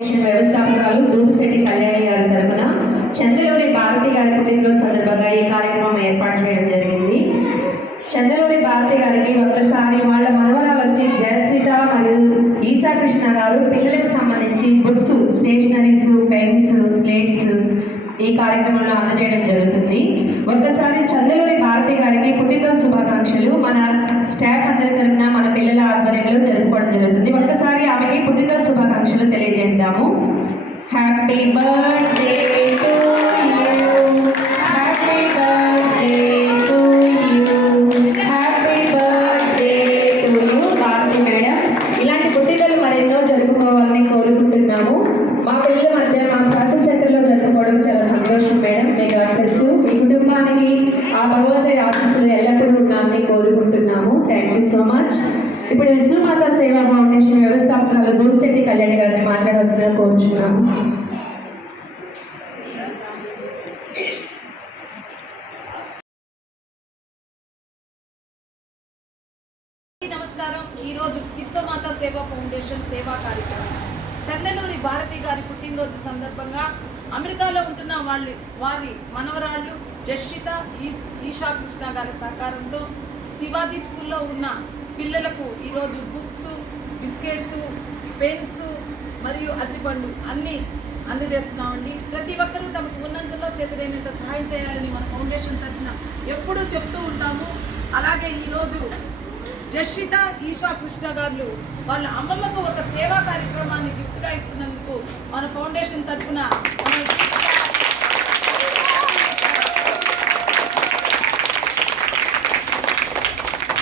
వ్యవస్థాపకురాలు దూపిశెట్టి కళ్యాణి గారి తరపున చంద్రలోని భారతి గారి పుట్టినరోజు సందర్భంగా ఈ కార్యక్రమం ఏర్పాటు చేయడం జరిగింది. చంద్రలోని భారతి గారికి ఒకసారి వాళ్ళ మనవరాలు వచ్చి జయశ్రీత మరియు ఈసా కృష్ణ గారు పిల్లలకు సంబంధించి బుక్స్, స్టేషనరీస్, పెన్స్, స్లేట్స్ ఈ కార్యక్రమంలో అందజేయడం జరుగుతుంది. ఒక్కసారి చంద్రలోని భారతి గారికి పుట్టినరోజు శుభాకాంక్షలు మన స్టాఫ్ అందరి తరఫున మన పిల్లల ఆధ్వర్యంలో జరుపుకోవడం జరుగుతుంది. ఒక్కసారి ఆమెకి పుట్టినరోజు శుభాకాంక్షలు తెలియజేద్దాము. Happy birthday to you, happy birthday to you, happy birthday to you Bharathi madam. ఇలాంటి పుట్టినరోజులు మరెన్నో జరుపుకోవాలని కోరుకుంటున్నాము. మా పిల్లల మధ్య మా శాసన సెంటర్లో జరుపుకోవడం చాలా సంతోషం మేడం. మీ గాడ్లెస్ మీ కుటుంబానికి ఆ భగవంతుడి ఆశీస్సులు ఎల్లప్పుడూ ఉండాలని కోరుకుంటున్నాము. Thank you so much. ఇప్పుడు విష్ణుమాత సేవా ఫౌండేషన్ వ్యవస్థాపకురాలు దూపిశెట్టి కళ్యాణి గారిని మాట్లాడవలసిందిగా కోరుచున్నాము. నమస్కారం. ఈరోజు విశ్వమాత సేవా ఫౌండేషన్ సేవా కార్యక్రమం చందనూరి భారతి గారి పుట్టినరోజు సందర్భంగా అమెరికాలో ఉంటున్న వారి మనవరాళ్ళు జశ్రిత, ఈషా కృష్ణ గారి సహకారంతో శివాజీ స్కూల్లో ఉన్న పిల్లలకు ఈరోజు బుక్స్, బిస్కెట్స్, పెన్స్ మరియు అరటిపండు అన్నీ అందజేస్తున్నామండి. ప్రతి ఒక్కరూ తమకు ఉన్నంతలో చేతనైనంత సహాయం చేయాలని మన ఫౌండేషన్ తరఫున ఎప్పుడూ చెప్తూ ఉంటాము. అలాగే ఈరోజు జశ్రిత, ఈషా కృష్ణ గారు వాళ్ళ అమ్మమ్మకు ఒక సేవా కార్యక్రమాన్ని గిఫ్ట్గా ఇస్తున్నందుకు మన ఫౌండేషన్ తరఫున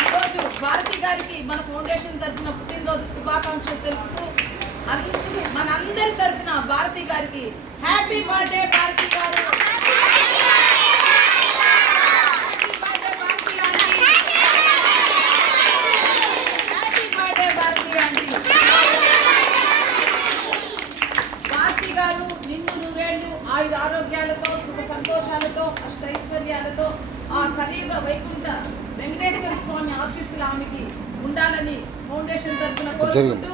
ఈరోజు భారతి గారికి మన ఫౌండేషన్ తరఫున పుట్టినరోజు శుభాకాంక్షలు తెలుపుతూ మనందరి తరఫున భారతి గారికి హ్యాపీ బర్త్డే భారతి గారు. ఆరోగ్యాలతో, సుఖ సంతోషాలతో, అష్టైశ్వర్యాలతో ఆ కలియుగ వైకుంఠ వెంకటేశ్వర స్వామి ఆశీస్సులు ఆమెకి ఉండాలని ఫౌండేషన్ తరఫున కోరుకుంటూ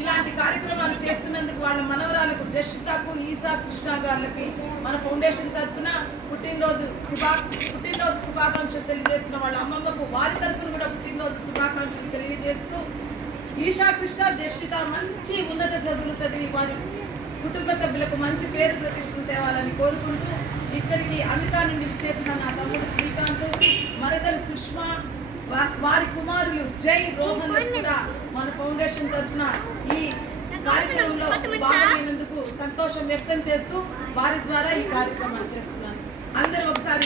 ఇలాంటి కార్యక్రమాలు చేస్తున్నందుకు వాళ్ళ మనవరాలకు జశ్రితకు, ఈసా కృష్ణ గారికి మన ఫౌండేషన్ తరఫున పుట్టినరోజు శుభాకాంక్షలు తెలియజేస్తున్న వాళ్ళ అమ్మమ్మకు వారి తరఫున కూడా పుట్టినరోజు శుభాకాంక్షలు తెలియజేస్తూ ఈషా కృష్ణ, జశ్రిత మంచి ఉన్నత చదువులు చదివి వారి కుటుంబ సభ్యులకు మంచి పేరు ప్రతిష్టలు తేవాలని కోరుకుంటూ ఇక్కడికి అమెరికా నుండి చేసిన నా తమ్ముడు శ్రీకాంత్, మరదలు సుష్మా, వారి కుమారులు జై, రోహన్ కూడా మన ఫౌండేషన్ తరఫున ఈ కార్యక్రమంలో భాగమైనందుకు సంతోషం వ్యక్తం చేస్తూ వారి ద్వారా ఈ కార్యక్రమాలు చేస్తున్నాను. అందరూ ఒకసారి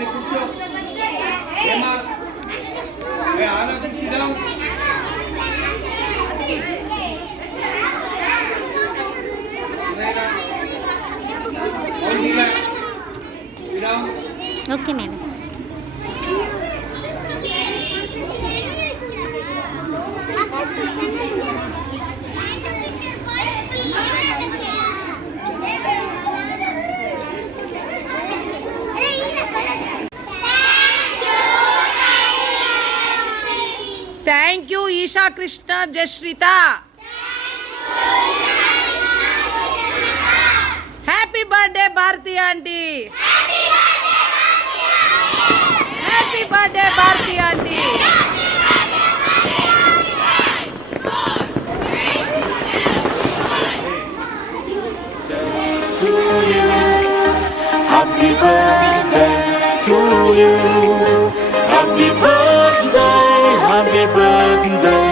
తల్లి కూర్చో ఏమా ఏ ఆనంద్ సిద్ధం okay madam. Thank you Esha Krishna Jashritha. Happy birthday Bharathi aunty. Happy birthday Bharathi aunty. Happy birthday to you. Happy birthday, happy birthday,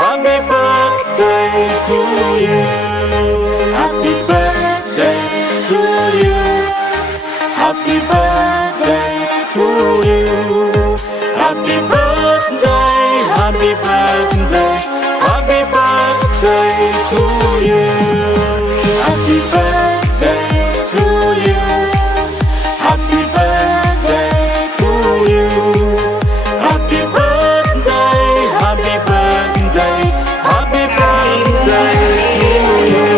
happy birthday to you. Happy birthday to you. Happy birthday to you. Happy birthday, happy birthday, happy birthday to you. Happy birthday to you. Happy birthday to you. Happy birthday, happy birthday, happy birthday to you.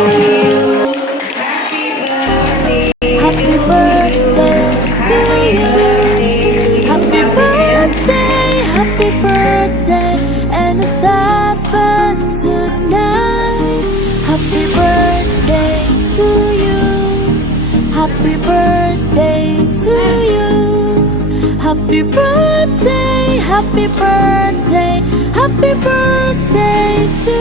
Happy birthday to you. Happy birthday, happy birthday, and it's happened tonight. Happy birthday to you. Happy birthday to you. Happy birthday, happy birthday, happy birthday to